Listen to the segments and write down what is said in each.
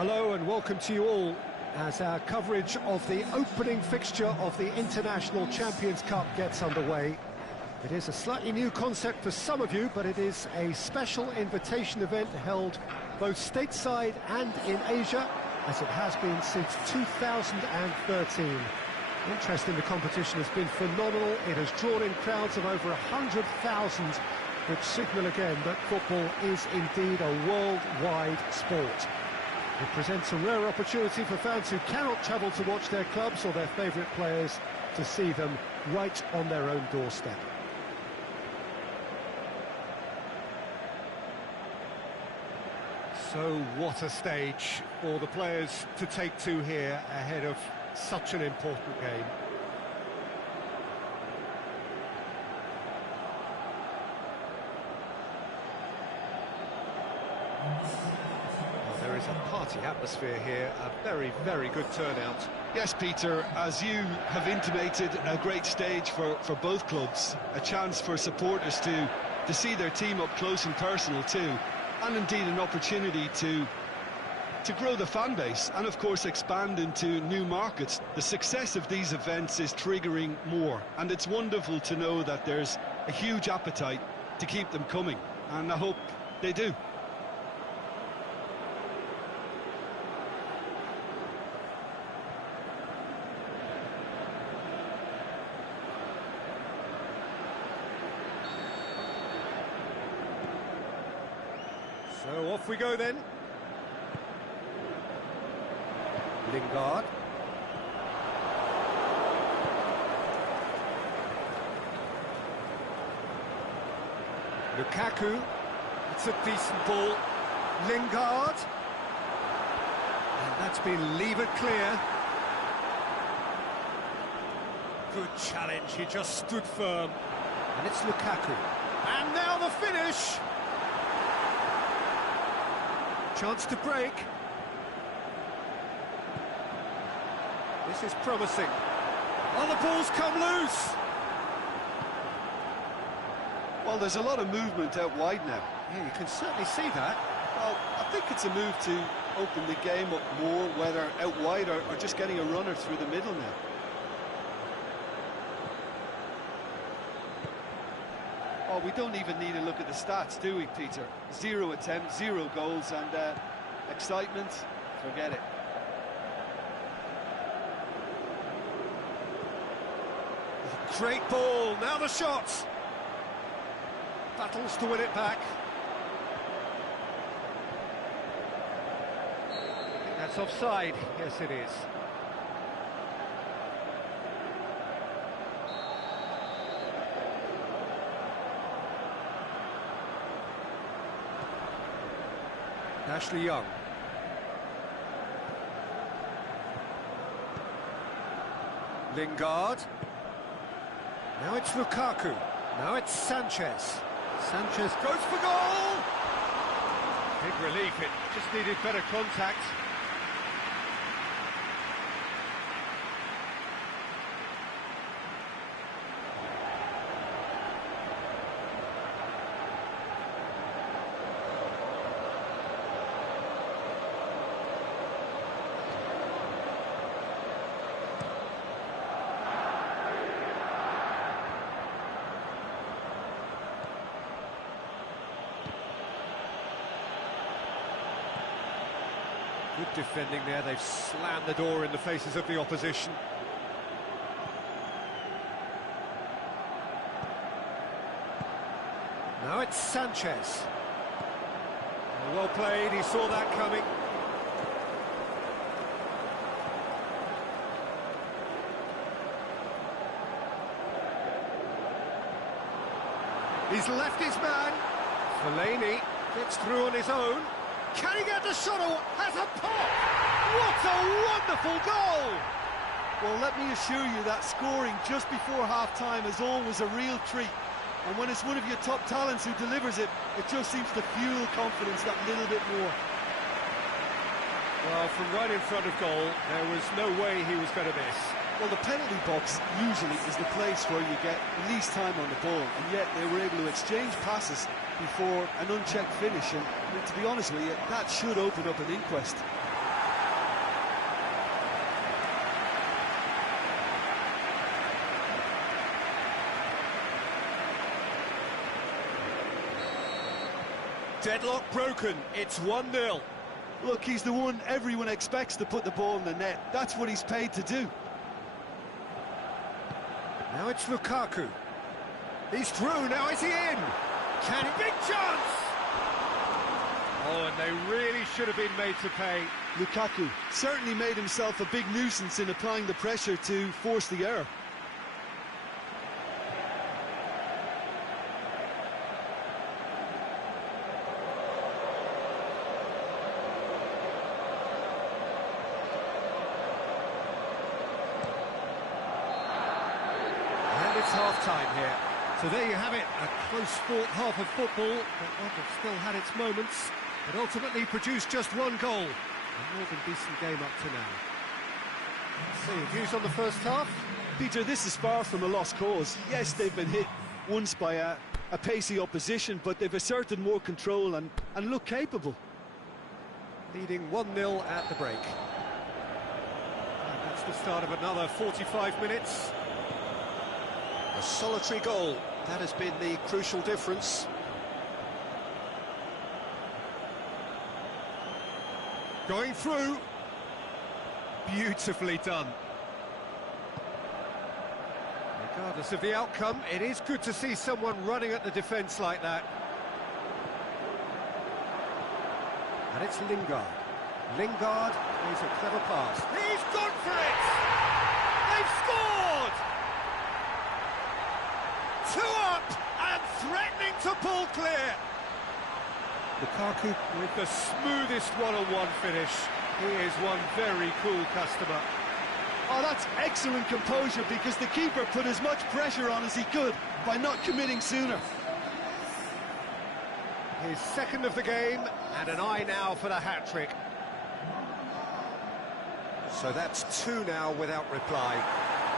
Hello and welcome to you all as our coverage of the opening fixture of the International Champions Cup gets underway. It is a slightly new concept for some of you, but it is a special invitation event held both stateside and in Asia, as it has been since 2013. Interest in the competition has been phenomenal. It has drawn in crowds of over 100,000, which signal again that football is indeed a worldwide sport. It presents a rare opportunity for fans who cannot travel to watch their clubs or their favourite players to see them right on their own doorstep. So what a stage for the players to take to here ahead of such an important game. There is a party atmosphere here, a very, very good turnout. Yes, Peter, as you have intimated, a great stage for both clubs. A chance for supporters to see their team up close and personal too, and indeed an opportunity to grow the fan base and, of course, expand into new markets. The success of these events is triggering more, and it's wonderful to know that there's a huge appetite to keep them coming, and I hope they do. So off we go then. Lingard. Lukaku. It's a decent ball. Lingard. And that's been levered clear. Good challenge, he just stood firm. And it's Lukaku. And now the finish! Chance to break. This is promising. Oh, the ball's come loose! Well, there's a lot of movement out wide now. Yeah, you can certainly see that. Well, I think it's a move to open the game up more, whether out wide or just getting a runner through the middle now. Well, we don't even need to look at the stats, do we, Peter? 0 attempts, 0 goals, and excitement, forget it. Great ball, now the shot! Battles to win it back. I think that's offside, yes it is. Ashley Young. Lingard. Now it's Lukaku. Now it's Sanchez. Sanchez goes for goal! Big relief, it just needed better contact. Good defending there, they've slammed the door in the faces of the opposition. Now it's Sanchez. Well played, he saw that coming. He's left his man. Fellaini gets through on his own. Can he get the shot? Has a pop! What a wonderful goal! Well, let me assure you that scoring just before half-time is always a real treat. And when it's one of your top talents who delivers it, it just seems to fuel confidence that little bit more. Well, from right in front of goal, there was no way he was going to miss. Well, the penalty box usually is the place where you get least time on the ball, and yet they were able to exchange passes before an unchecked finish, and I mean, to be honest with you, that should open up an inquest. Deadlock broken, it's 1-0. Look, he's the one everyone expects to put the ball in the net. That's what he's paid to do. Now it's Lukaku. He's through, now is he in? Can he? Big chance! Oh, and they really should have been made to pay. Lukaku certainly made himself a big nuisance in applying the pressure to force the error. And it's half-time here. So there you have it, a close-fought half of football that might have still had its moments, but ultimately produced just one goal. A more than decent game up to now. Let's see, views on the first half? Peter, this is far from a lost cause. Yes, they've been hit once by a pacey opposition, but they've asserted more control and look capable. Leading 1-0 at the break. And that's the start of another 45 minutes. A solitary goal, that has been the crucial difference. Going through. Beautifully done. Regardless of the outcome, it is good to see someone running at the defence like that. And it's Lingard. Lingard is a clever pass. He's gone for it! They've scored! 2 up and threatening to pull clear. Lukaku with the smoothest one-on-one finish. He is one very cool customer. Oh, that's excellent composure, because the keeper put as much pressure on as he could by not committing sooner. His second of the game, and an eye now for the hat-trick. So that's 2 now without reply.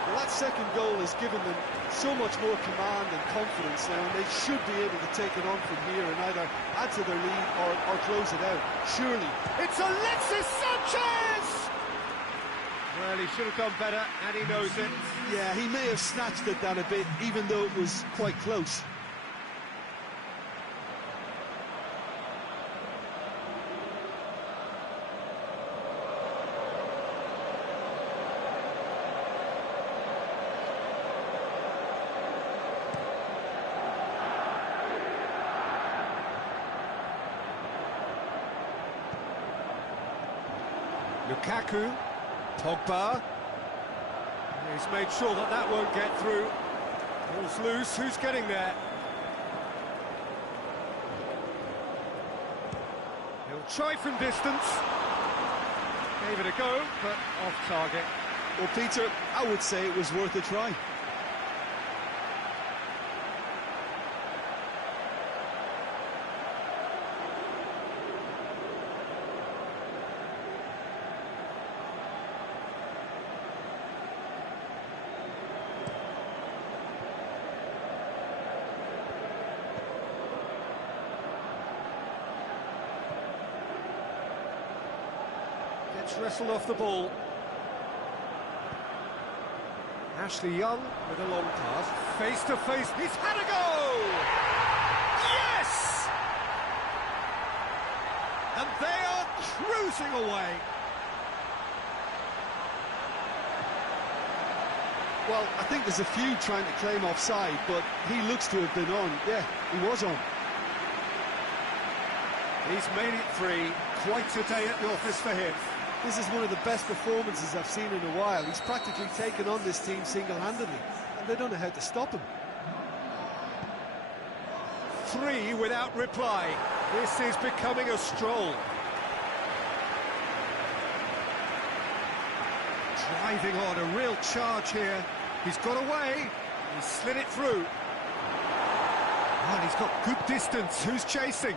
Well, that second goal has given them so much more command and confidence now, and they should be able to take it on from here and either add to their lead or close it out. Surely. It's Alexis Sanchez! Well, he should have done better, and he knows it. Yeah, he may have snatched at that a bit, even though it was quite close. Lukaku, Pogba. He's made sure that that won't get through. Ball's loose, who's getting there? He'll try from distance. Gave it a go, but off target. Well, Peter, I would say it was worth a try. Gets wrestled off the ball. Ashley Young with a long pass. Face to face, he's had a go! Yes! And they are cruising away. Well, I think there's a few trying to claim offside, but he looks to have been on. Yeah, he was on. He's made it 3. Quite a day at the office for him. This is one of the best performances I've seen in a while. He's practically taken on this team single-handedly, and they don't know how to stop him. 3 without reply. This is becoming a stroll. Driving on, a real charge here. He's got away. He's slid it through. Oh, and he's got good distance. Who's chasing?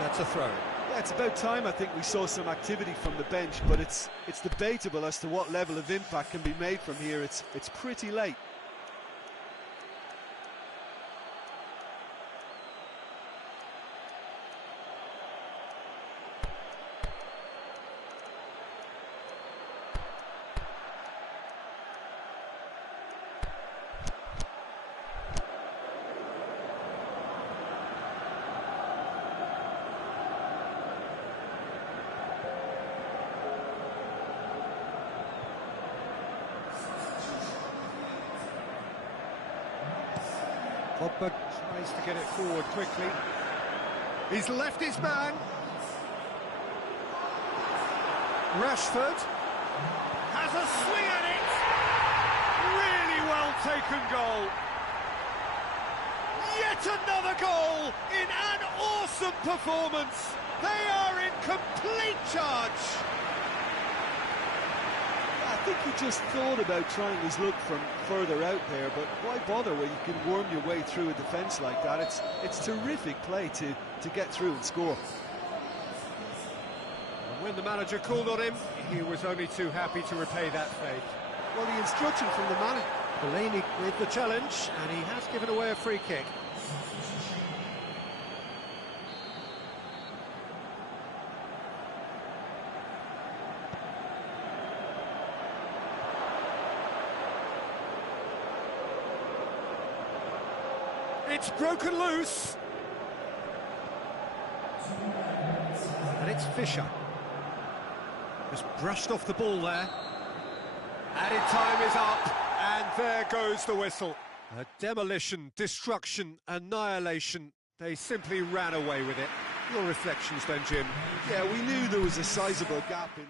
That's a throw. Yeah, it's about time I think we saw some activity from the bench, but it's debatable as to what level of impact can be made from here. It's pretty late. Pogba tries to get it forward quickly. He's left his man. Rashford has a swing at it. Really well taken goal. Yet another goal in an awesome performance. They are in complete charge. I think he just thought about trying his luck from further out there, but why bother when you can worm your way through a defence like that? It's terrific play to get through and score. And when the manager called on him, he was only too happy to repay that fate. Well, the instruction from the manager... Delaney with the challenge, and he has given away a free kick. It's broken loose. And it's Fisher. Just brushed off the ball there. Added time is up, and there goes the whistle. A demolition, destruction, annihilation. They simply ran away with it. Your reflections then, Jim? Yeah, we knew there was a sizable gap in...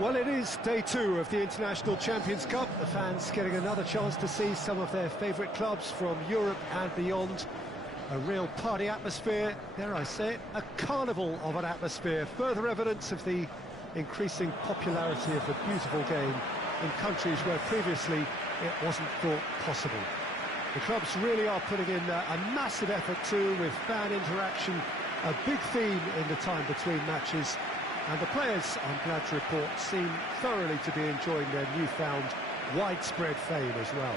Well, it is day 2 of the International Champions Cup. The fans getting another chance to see some of their favourite clubs from Europe and beyond. A real party atmosphere, dare I say it, a carnival of an atmosphere. Further evidence of the increasing popularity of the beautiful game in countries where previously it wasn't thought possible. The clubs really are putting in a massive effort too, with fan interaction, a big theme in the time between matches. And the players, I'm glad to report, seem thoroughly to be enjoying their newfound widespread fame as well.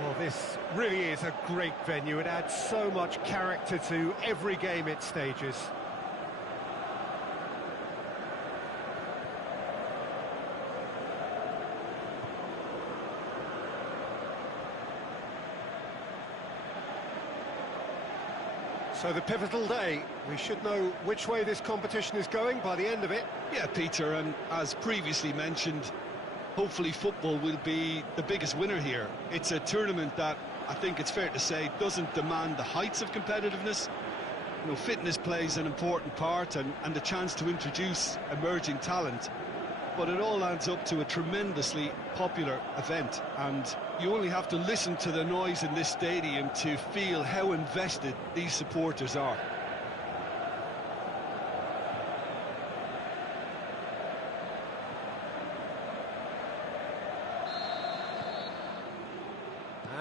Well, this really is a great venue. It adds so much character to every game it stages. So the pivotal day, we should know which way this competition is going by the end of it. Yeah, Peter, and as previously mentioned, hopefully football will be the biggest winner here. It's a tournament that, I think it's fair to say, doesn't demand the heights of competitiveness. You know, fitness plays an important part and the chance to introduce emerging talent. But it all adds up to a tremendously popular event, and you only have to listen to the noise in this stadium to feel how invested these supporters are.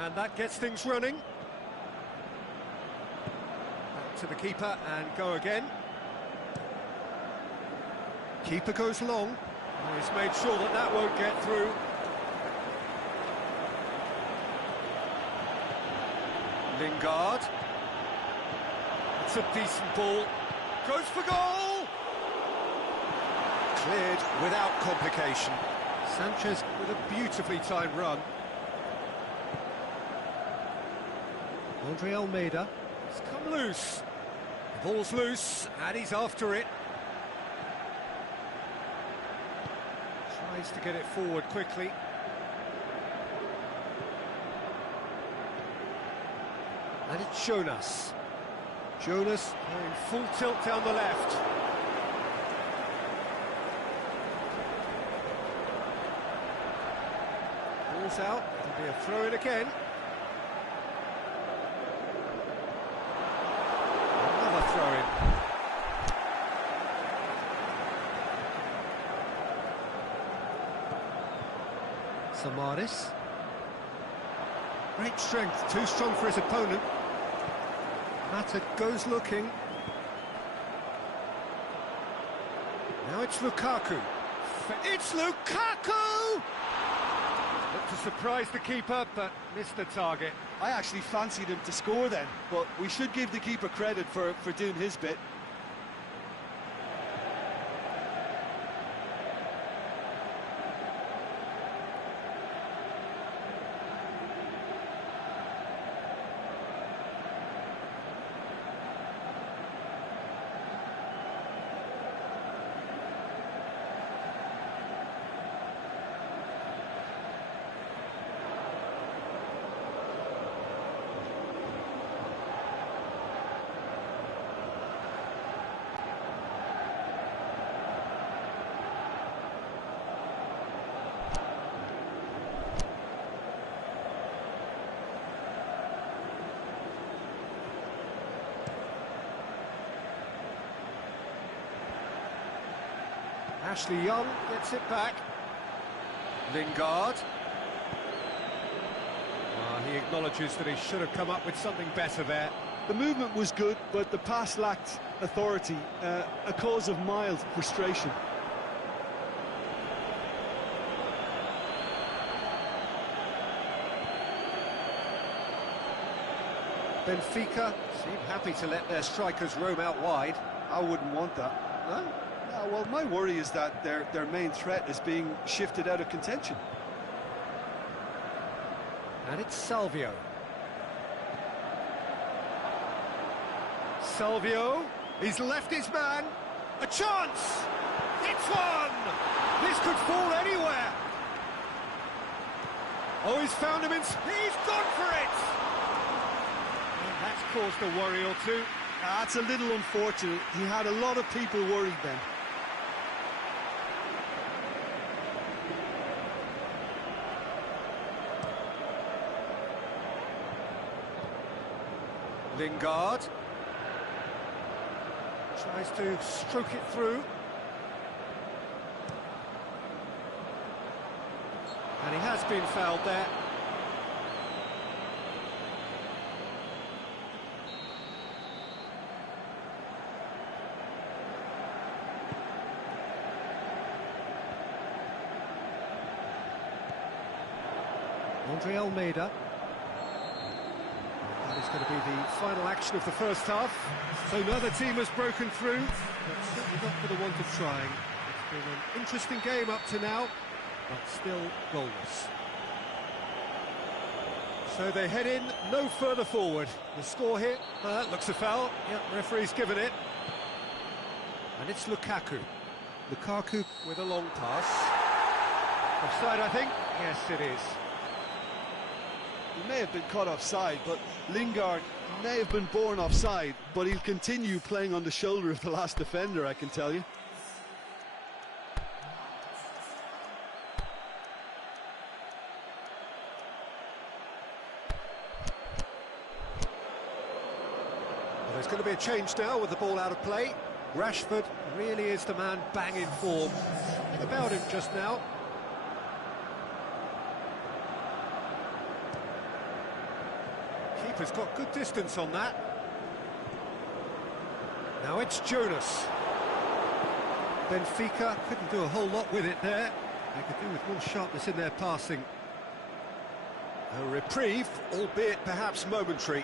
And that gets things running. Back to the keeper and go again. Keeper goes long. He's made sure that that won't get through. Lingard. It's a decent ball. Goes for goal! Cleared without complication. Sanchez with a beautifully timed run. Andre Almeida. It's come loose. The ball's loose, and he's after it. Tries to get it forward quickly. And it's Jonas. Jonas going full tilt down the left. Ball's out, it'll be a throw-in again. Another throw-in. Samaris. Great strength, too strong for his opponent. Mata goes looking. Now it's Lukaku. It's Lukaku! Looked to surprise the keeper, but missed the target. I actually fancied him to score then, but we should give the keeper credit for doing his bit. Ashley Young gets it back. Lingard. He acknowledges that he should have come up with something better there. The movement was good, but the pass lacked authority, a cause of mild frustration. Benfica seem happy to let their strikers roam out wide. I wouldn't want that. No? No, well, my worry is that their main threat is being shifted out of contention. And it's Salvio. Salvio, he's left his man. A chance! It's one! This could fall anywhere. Oh, he's found him in... He's gone for it! And that's caused a worry or two. That's a little unfortunate. He had a lot of people worried then. Lingard tries to stroke it through. And he has been fouled there. Andre Almeida. That is going to be the final action of the first half. So another team has broken through, but certainly not for the want of trying. It's been an interesting game up to now, but still goalless. So they head in no further forward. The score here, looks a foul. Yep, referee's given it. And it's Lukaku. Lukaku with a long pass. Offside, I think? Yes, it is. He may have been caught offside, but Lingard may have been born offside, but he'll continue playing on the shoulder of the last defender, I can tell you. Well, there's going to be a change now with the ball out of play. Rashford really is the man bang in form. Something about him just now. Keeper's got good distance on that. Now it's Jonas. Benfica couldn't do a whole lot with it there. They could do with more sharpness in their passing. A reprieve, albeit perhaps momentary.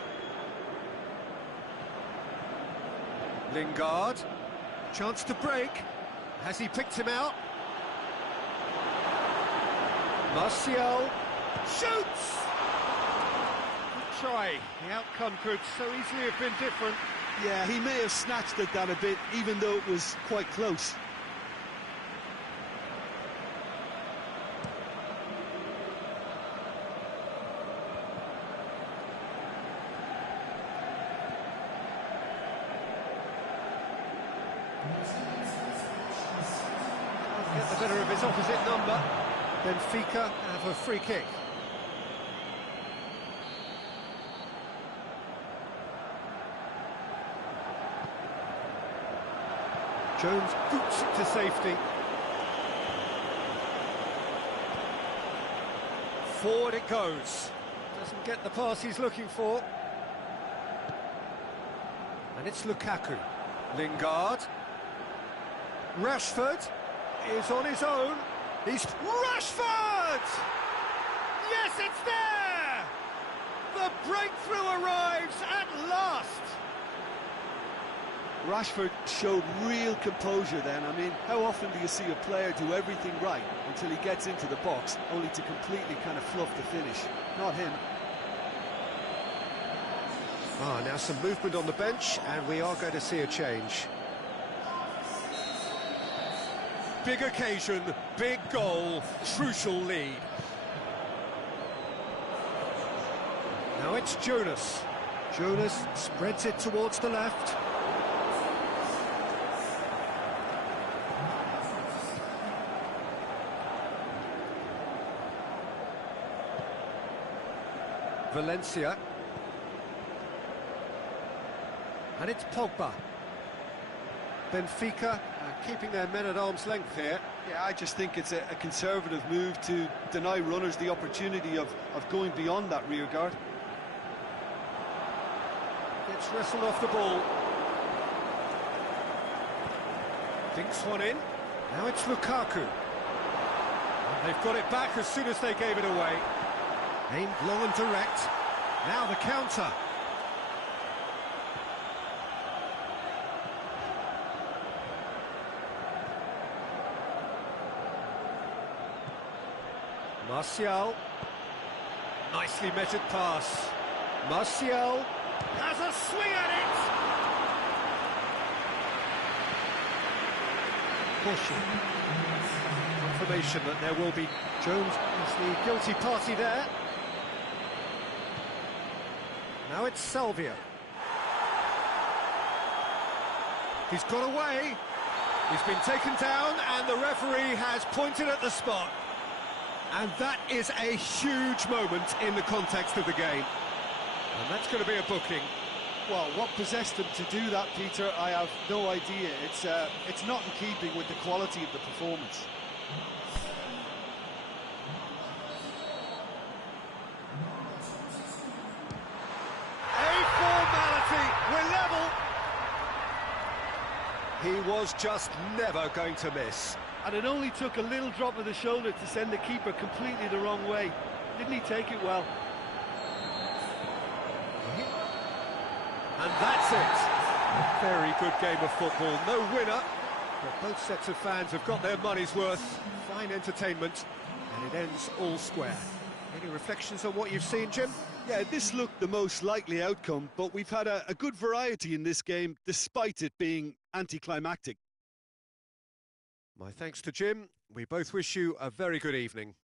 Lingard, chance to break. Has he picked him out? Martial shoots! Good try. The outcome could so easily have been different. Yeah, he may have snatched at that a bit, even though it was quite close. Get the better of his opposite number. Benfica have a free kick. Jones boots it to safety. Forward it goes. Doesn't get the pass he's looking for. And it's Lukaku. Lingard. Rashford is on his own. He's Rashford! Yes, it's there! The breakthrough arrives at last! Rashford showed real composure then. I mean, how often do you see a player do everything right until he gets into the box, only to completely kind of fluff the finish? Not him. Now some movement on the bench, and we are going to see a change. Big occasion, big goal, crucial lead. Now it's Jonas. Jonas spreads it towards the left. Valencia. And it's Pogba. Benfica keeping their men at arm's length here. Yeah, I just think it's a conservative move to deny runners the opportunity of going beyond that rear guard. Gets wrestled off the ball. Dinks one in. Now it's Lukaku. And they've got it back as soon as they gave it away. Aimed long and direct. Now the counter. Martial. Nicely measured pass. Martial has a swing at it. Caution. Confirmation that there will be. Jones is the guilty party there. Now it's Salvia. He's got away. He's been taken down, and the referee has pointed at the spot. And that is a huge moment in the context of the game. And that's going to be a booking. Well, what possessed him to do that, Peter, I have no idea. It's not in keeping with the quality of the performance. A formality, we're level. He was just never going to miss. And it only took a little drop of the shoulder to send the keeper completely the wrong way. Didn't he take it well? And that's it. A very good game of football. No winner, but both sets of fans have got their money's worth. Fine entertainment, and it ends all square. Any reflections on what you've seen, Jim? Yeah, this looked the most likely outcome, but we've had a good variety in this game, despite it being anticlimactic. My thanks to Jim. We both wish you a very good evening.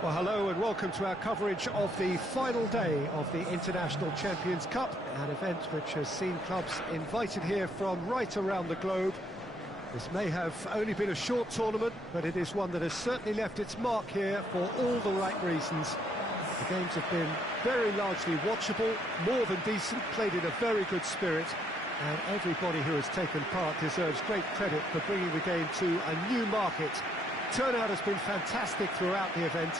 Well, hello and welcome to our coverage of the final day of the International Champions Cup, an event which has seen clubs invited here from right around the globe. This may have only been a short tournament, but it is one that has certainly left its mark here for all the right reasons. The games have been very largely watchable, more than decent, played in a very good spirit, and everybody who has taken part deserves great credit for bringing the game to a new market. Turnout has been fantastic throughout the event,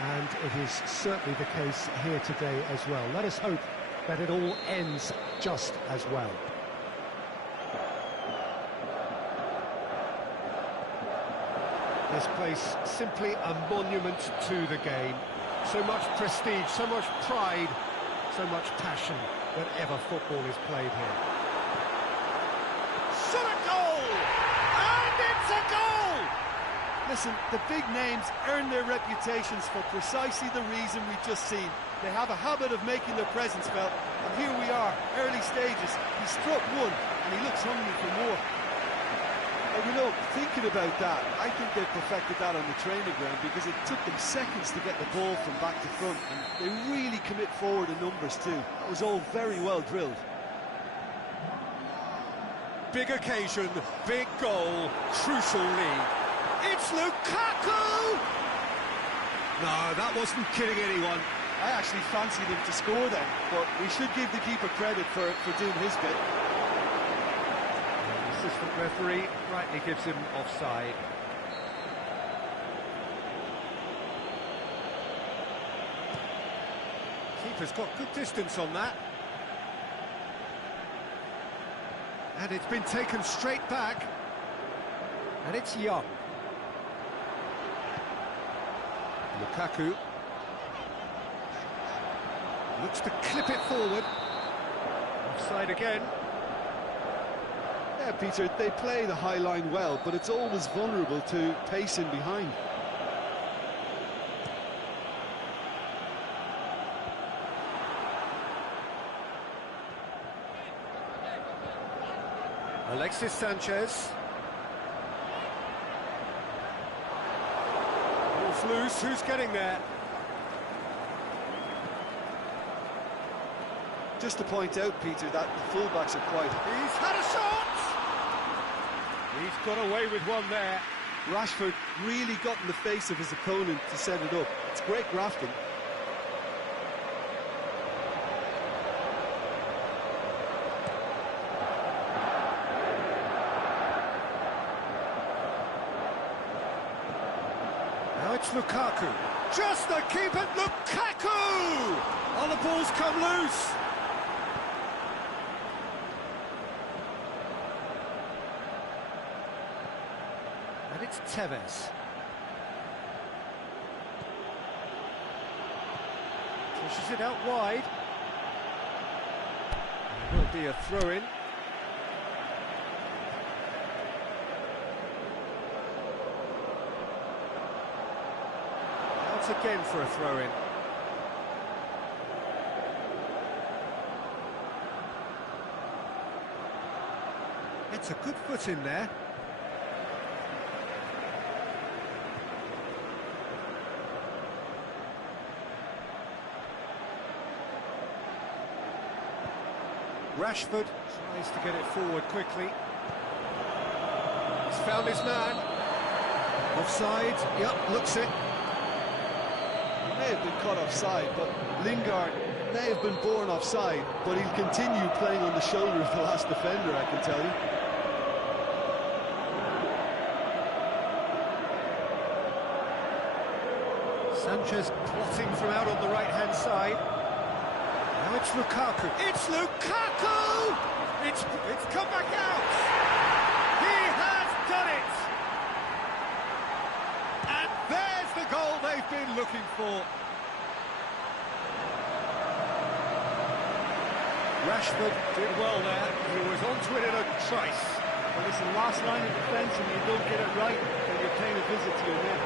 and it is certainly the case here today as well. Let us hope that it all ends just as well. This place simply a monument to the game. So much prestige, so much pride, so much passion whenever football is played here. Shot a goal! And it's a goal! Listen, the big names earn their reputations for precisely the reason we've just seen. They have a habit of making their presence felt, and here we are, early stages. He struck one, and he looks hungry for more. And you know, thinking about that, I think they've perfected that on the training ground, because it took them seconds to get the ball from back to front, and they really commit forward in numbers too. That was all very well drilled. Big occasion, big goal, crucial lead. It's Lukaku! No, that wasn't kidding anyone. I actually fancied him to score then, but we should give the keeper credit for doing his bit. The assistant referee rightly gives him offside. Keeper's got good distance on that. And it's been taken straight back. And it's Young. Lukaku looks to clip it forward. Offside again. Yeah, Peter, they play the high line well, but it's always vulnerable to pace in behind. Alexis Sanchez. Ball's loose, who's getting there? Just to point out, Peter, that the fullbacks are quite... He's had a shot! He's got away with one there. Rashford really got in the face of his opponent to set it up. It's great grafting. Now it's Lukaku. Just the keeper, Lukaku! Oh, the ball's come loose. And it's Tevez. Pushes it out wide. There will be a throw-in. Out again for a throw-in. It's a good foot in there. Rashford tries to get it forward quickly. He's found his man. Offside, yep, looks it. He may have been caught offside, but Lingard may have been born offside, but he'll continue playing on the shoulder of the last defender, I can tell you. Sanchez plotting from out on the right-hand side. Now it's Lukaku. It's Lukaku! It's come back out! He has done it! And there's the goal they've been looking for. Rashford did well there. He was onto it in a trice. Well, listen, last line of defence, and you don't get it right, then you're paying a visit to your net.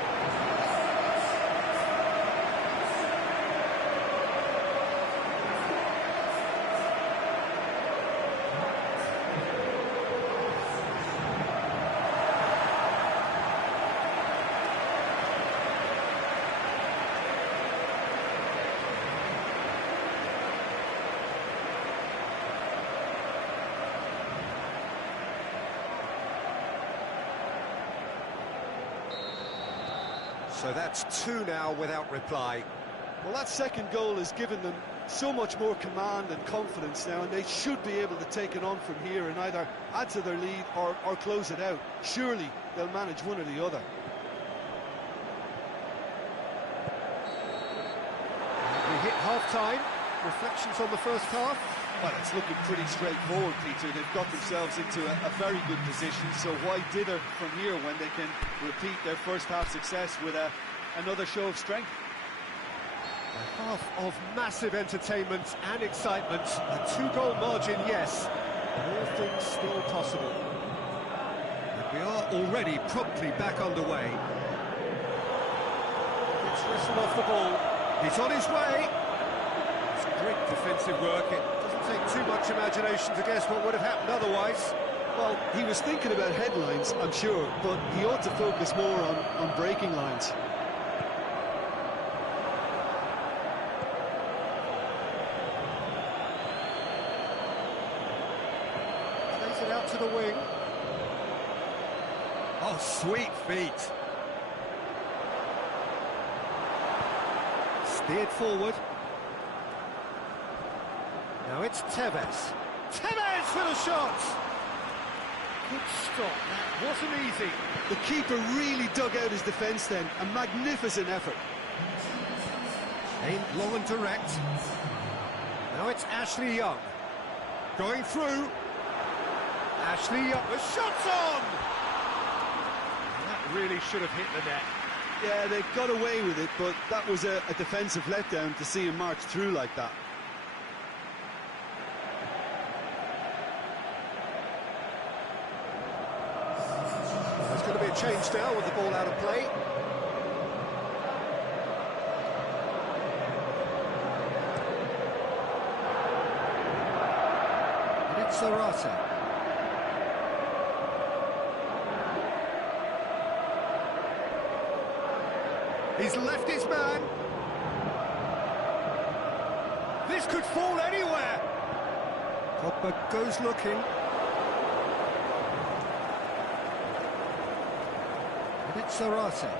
So that's two now without reply. Well, that second goal has given them so much more command and confidence now, and they should be able to take it on from here and either add to their lead or close it out. Surely they'll manage one or the other. And we hit half-time. Reflections on the first half? Well, it's looking pretty straightforward, Peter. They've got themselves into a very good position, so why dither from here when they can repeat their first half success with another show of strength? A half of massive entertainment and excitement. A two-goal margin, yes. All things still possible. And we are already promptly back underway. It's wrestled off the ball. He's on his way. It's great defensive work. It doesn't take too much imagination to guess what would have happened otherwise. Well, he was thinking about headlines, I'm sure, but he ought to focus more on breaking lines. Plays it out to the wing. Oh, sweet feet. Steered forward. Now it's Tevez. Tevez for the shot! Good stop, that wasn't easy. The keeper really dug out his defence then, a magnificent effort. Aimed long and direct. Now it's Ashley Young. Going through. Ashley Young, the shot's on! That really should have hit the net. Yeah, they got away with it, but that was a defensive letdown to see him march through like that. There's going to be a change now with the ball out of play. And it's Zarate. He's left his man. This could fall anywhere. Pogba goes looking. And it's Zarate.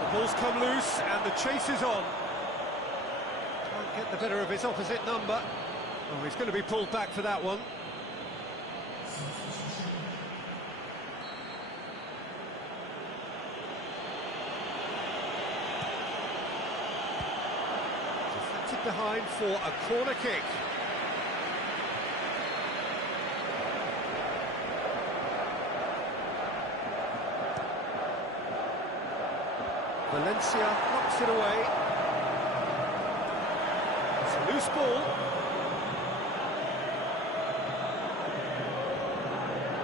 The ball's come loose and the chase is on. Can't get the better of his opposite number. Oh, he's going to be pulled back for that one. Deflected behind for a corner kick. Valencia knocks it away. It's a loose ball.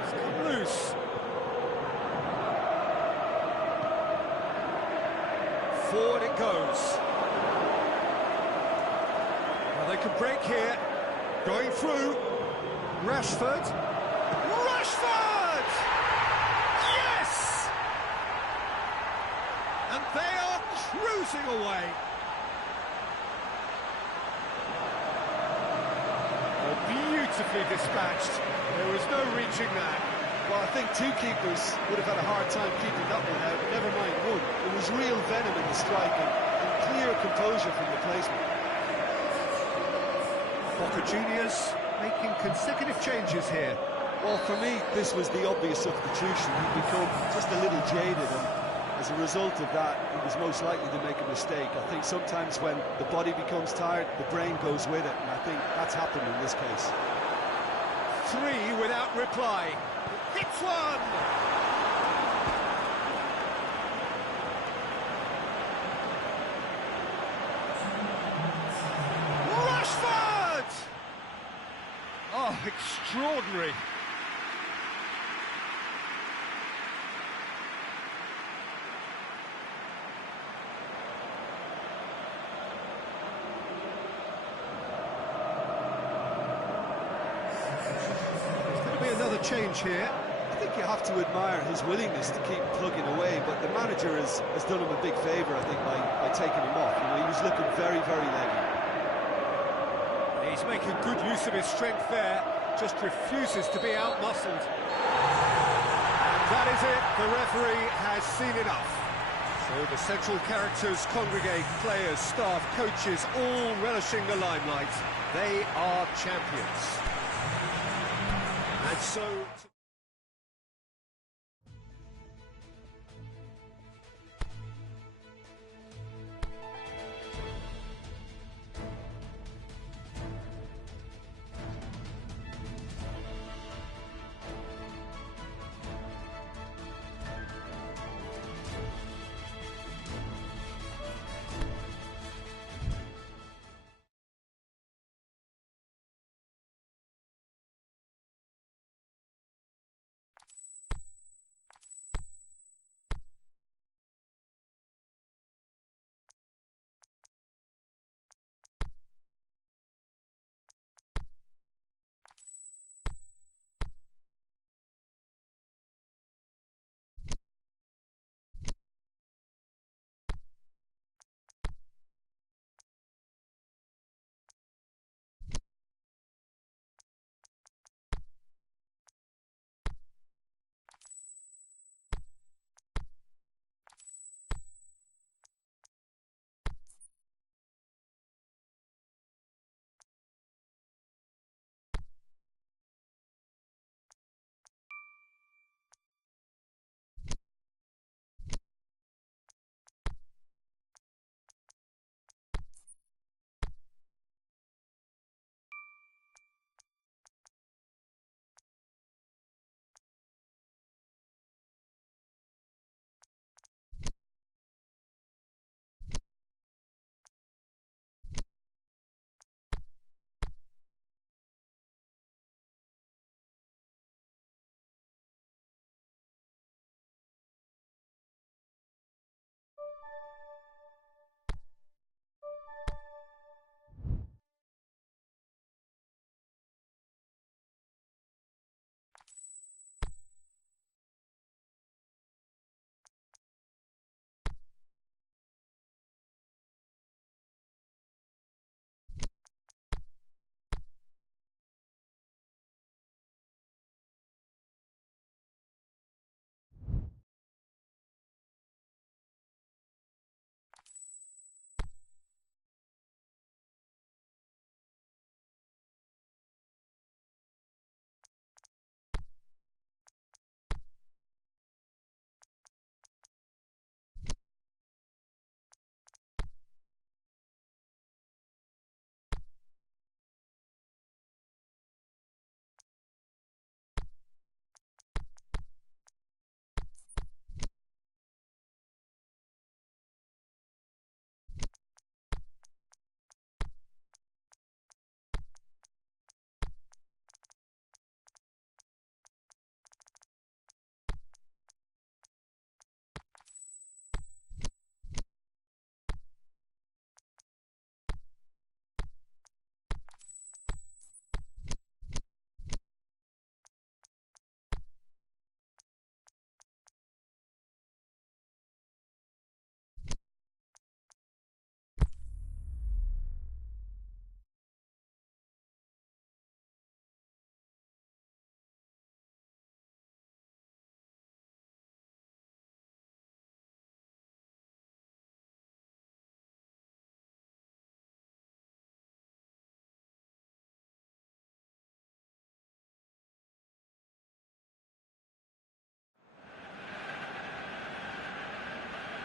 It's come loose. Forward it goes. Well, they can break here. Going through. Rashford. Rashford! Yes! And they are cruising away. Oh, beautifully dispatched. There was no reaching that. Well, I think two keepers would have had a hard time keeping that one out, never mind one. There was real venom in the strike and clear composure from the placement. Boca Juniors making consecutive changes here. Well, for me, this was the obvious substitution. He'd become just a little jaded, and as a result of that, he was most likely to make a mistake. I think sometimes when the body becomes tired, the brain goes with it, and I think that's happened in this case. Three without reply. Hits one! Rashford! Oh, extraordinary. Another change here. I think you have to admire his willingness to keep plugging away, but the manager has done him a big favour, I think, by taking him off. You know, he was looking very, very leggy. He's making good use of his strength there, just refuses to be out-muscled. And that is it, the referee has seen enough. So the central characters congregate, players, staff, coaches, all relishing the limelight. They are champions. And so...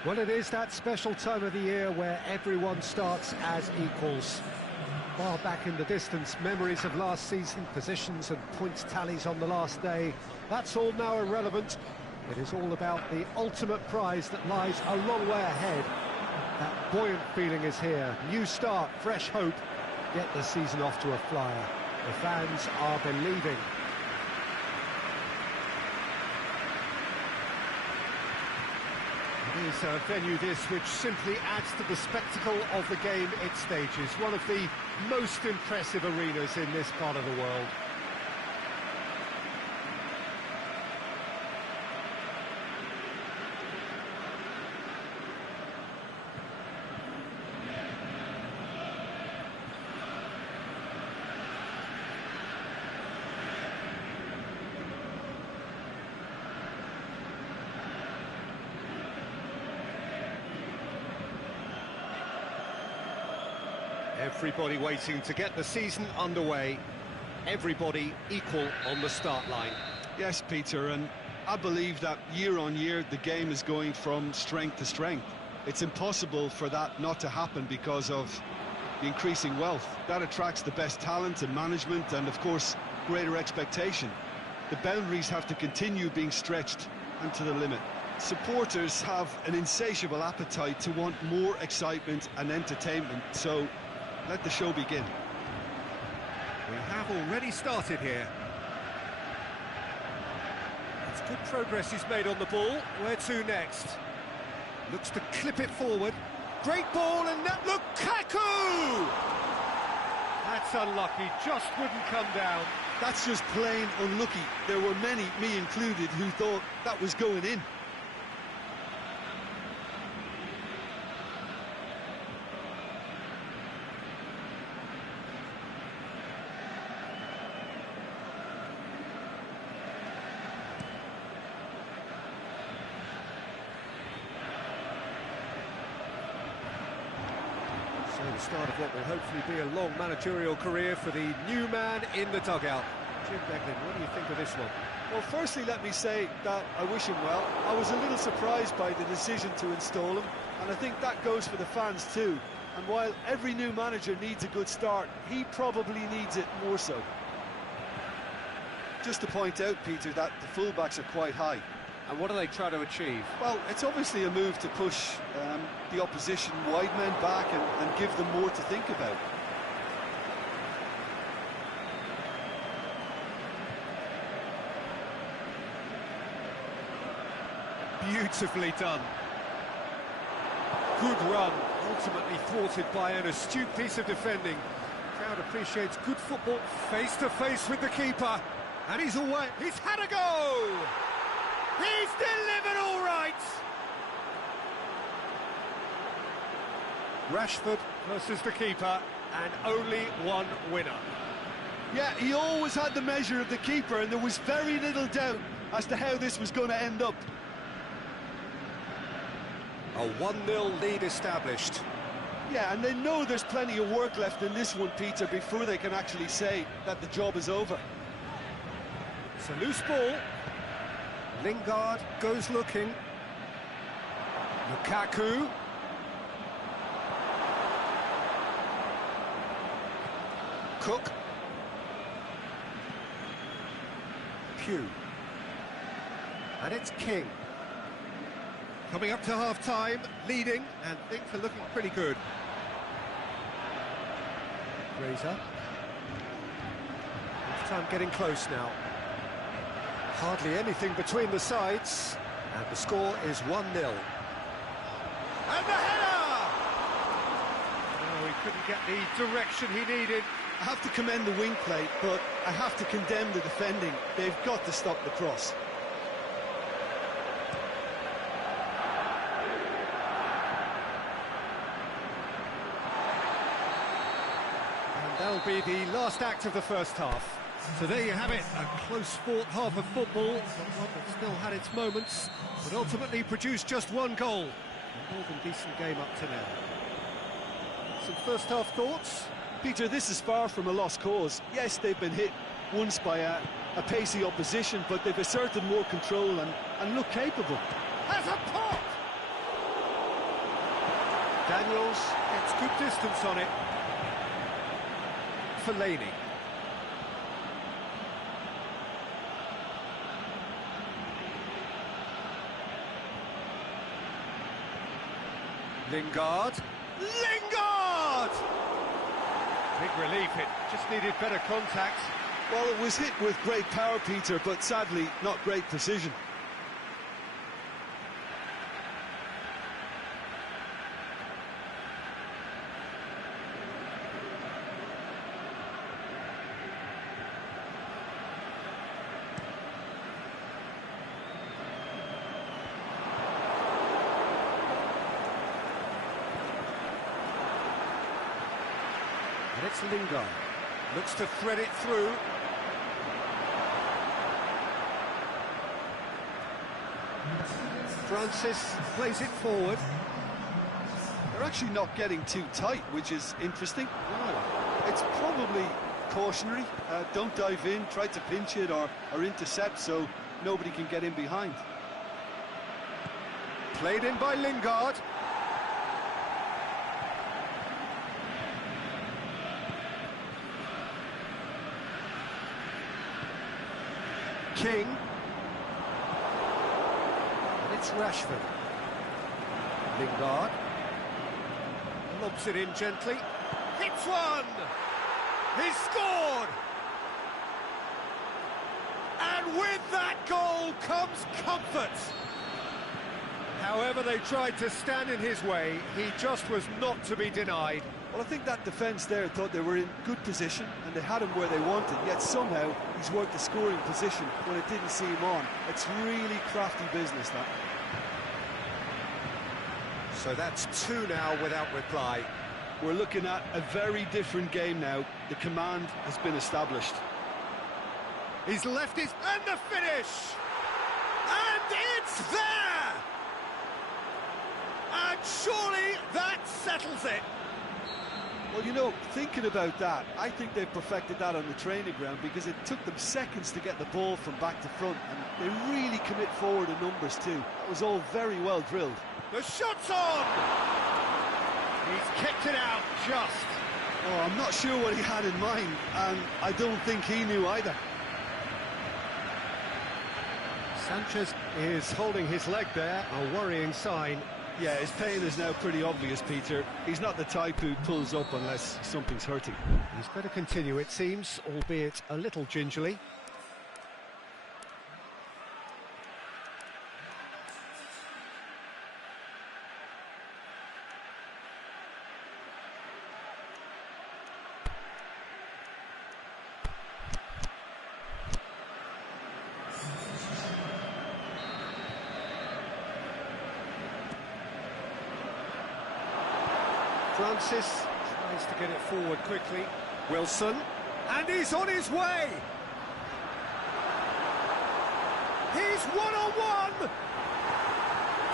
Well, it is that special time of the year where everyone starts as equals. Far back in the distance, memories of last season, positions and points tallies on the last day, that's all now irrelevant. It is all about the ultimate prize that lies a long way ahead. That buoyant feeling is here. New start, fresh hope. Get the season off to a flyer. The fans are believing. It is a venue this which simply adds to the spectacle of the game it stages. One of the most impressive arenas in this part of the world. Everybody waiting to get the season underway. Everybody equal on the start line. Yes, Peter, and I believe that year on year the game is going from strength to strength. It's impossible for that not to happen because of the increasing wealth. That attracts the best talent and management and, of course, greater expectation. The boundaries have to continue being stretched and to the limit. Supporters have an insatiable appetite to want more excitement and entertainment, so let the show begin. We have already started here. It's good progress he's made on the ball. Where to next? Looks to clip it forward. Great ball, and that Lukaku! That's unlucky, just wouldn't come down. That's just plain unlucky. There were many, me included, who thought that was going in. The start of what will hopefully be a long managerial career for the new man in the dugout. Jim Beglin, what do you think of this one? Well, firstly, let me say that I wish him well. I was a little surprised by the decision to install him, and I think that goes for the fans too. And while every new manager needs a good start, he probably needs it more so. Just to point out, Peter, that the fullbacks are quite high. And what do they try to achieve? Well, it's obviously a move to push the opposition wide men back and give them more to think about. Beautifully done. Good run, ultimately thwarted by an astute piece of defending. Crowd appreciates good football, face to face with the keeper. And he's away. He's had a go! He's delivered all right! Rashford versus the keeper, and only one winner. Yeah, he always had the measure of the keeper, and there was very little doubt as to how this was going to end up. A 1-0 lead established. Yeah, and they know there's plenty of work left in this one, Peter, before they can actually say that the job is over. It's a loose ball. Lingard goes looking. Lukaku. Cook. Pugh. And it's King. Coming up to half-time, leading, and things are looking pretty good. Razor. Half-time getting close now. Hardly anything between the sides, and the score is 1-0. And the header! Oh, he couldn't get the direction he needed. I have to commend the wing play, but I have to condemn the defending. They've got to stop the cross. And that'll be the last act of the first half. So there you have it, a close-fought half of football, but one that still had its moments, but ultimately produced just one goal. A more than decent game up to now. Some first-half thoughts? Peter, this is far from a lost cause. Yes, they've been hit once by a pacey opposition, but they've asserted more control and look capable. Has a pop! Daniels gets good distance on it. Fellaini. Lingard. Lingard! Big relief, it just needed better contact. Well, it was hit with great power, Peter, but sadly, not great precision. And it's Lingard. Looks to thread it through. Francis plays it forward. They're actually not getting too tight, which is interesting. No. It's probably cautionary. Don't dive in, try to pinch it or intercept so nobody can get in behind. Played in by Lingard. King. And it's Rashford. Lingard. Lobs it in gently. Hits one! He's scored! And with that goal comes comfort. However they tried to stand in his way, he just was not to be denied. Well, I think that defence there thought they were in good position and they had him where they wanted, yet somehow he's worked the scoring position when it didn't see him on. It's really crafty business, that. So that's 2 now without reply. We're looking at a very different game now. The command has been established. He's left his... and the finish! And it's there! And surely that settles it. Well, you know, thinking about that, I think they've perfected that on the training ground because it took them seconds to get the ball from back to front, and they really commit forward in numbers too. That was all very well drilled. The shot's on! He's kicked it out just. Oh, I'm not sure what he had in mind, and I don't think he knew either. Sanchez is holding his leg there, a worrying sign. Yeah, his pain is now pretty obvious, Peter. He's not the type who pulls up unless something's hurting. He's better continue, it seems, albeit a little gingerly. Francis tries to get it forward quickly. Wilson, and he's on his way! He's one-on-one!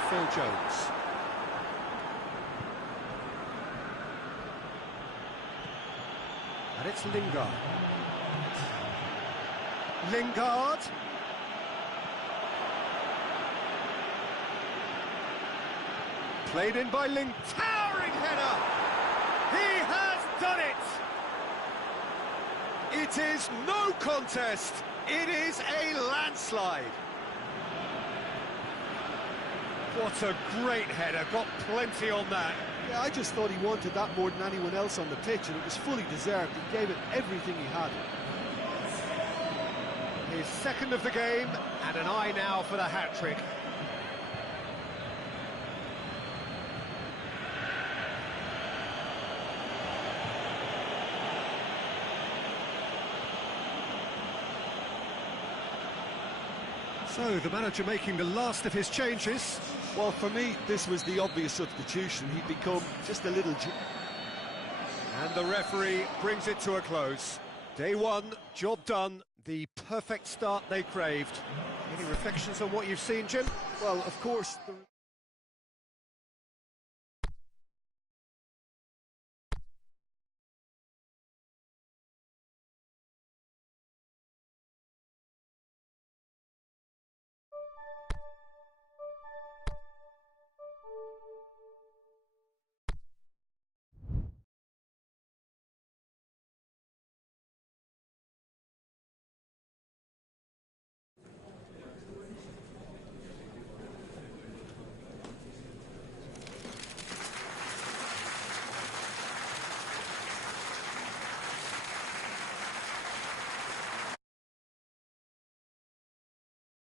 Phil Jones. And it's Lingard. Lingard. Played in by towering header! He has done it! It is no contest, it is a landslide. What a great header, got plenty on that. Yeah, I just thought he wanted that more than anyone else on the pitch, and it was fully deserved. He gave it everything he had. His second of the game, and an eye now for the hat-trick. So, the manager making the last of his changes. Well, for me, this was the obvious substitution. He'd become just a little... And the referee brings it to a close. Day one, job done, the perfect start they craved. Any reflections on what you've seen, Jim? Well, of course...